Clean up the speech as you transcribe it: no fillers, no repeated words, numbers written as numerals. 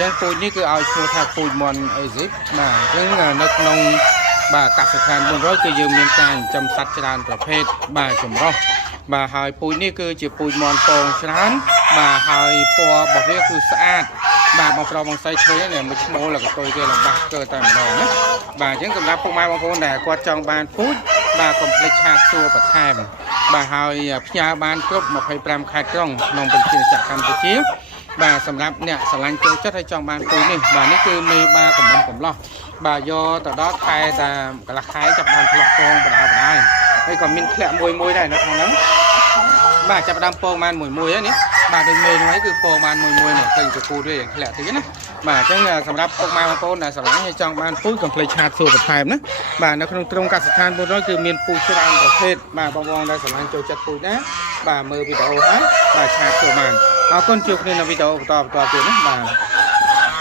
ចឹងពូជនេះគឺឲ្យឈ្មោះថាពូជមន់អេស៊ីបបាទអញ្ចឹងនៅក្នុងបាទកសិដ្ឋាន400គឺយើងមានការចិញ្ចឹមសត្វច្រើនប្រភេទបាទចម្រុះបាទហើយពូជនេះគឺជាពូជមន់ពងច្រើនបាទហើយពណ៌របស់វាគឺស្អាតបាទបងប្រុសបងស្រីឃើញនេះមួយឈ្មោលแล้วក៏ទុយគេលំបាស់កើតែម្ដងណាបាទអញ្ចឹងសម្រាប់ពុកម៉ែបងប្អូនដែលគាត់ចង់បានពូជបាទកុំភ្លេចឆាតសួរបន្ថែមបាទហើយផ្ញើបានគ្រប់25ខេត្តក្រុងក្នុងប្រទេសកម្ពុជាបាទសម្រាប់អ្នកស្រឡាញ់ចូលចិត្តហើយចង់បានពូជនេះបាទនេះគឺមេបាកំឡុងកំឡោះបាទយកទៅដល់ខែតែកន្លះខែចាប់បានផ្លាក់ពងបដាបដាហើយក៏មានធ្លាក់មួយដែរនៅក្នុងហ្នឹងបាទចាប់ដើមពងបានមួយហ្នឹងនេះបាទដូចមេនោះឯងគឺពងបានមួយនេះឃើញទៅពូទេធ្លាក់តិចណាបាទអញ្ចឹងសម្រាប់ពុកម៉ែបងប្អូនដែលស្រឡាញ់ហើយចង់បានពូជកុំភ្លេចឆាតសួរបន្ថែមណាបាទនៅក្នុងទ្រង់កសិដ្ឋាន400គឺមានពូជច្រើនប្រភេទបាទបងប្អូនដែលស្រឡាញ់ចូលចិត្តពូជណាបាទមើលវីដេអូហើយបាទឆាតសួរបានអរគុណជួបគ្នានៅវីដេអូបន្តទៀតណាបាទ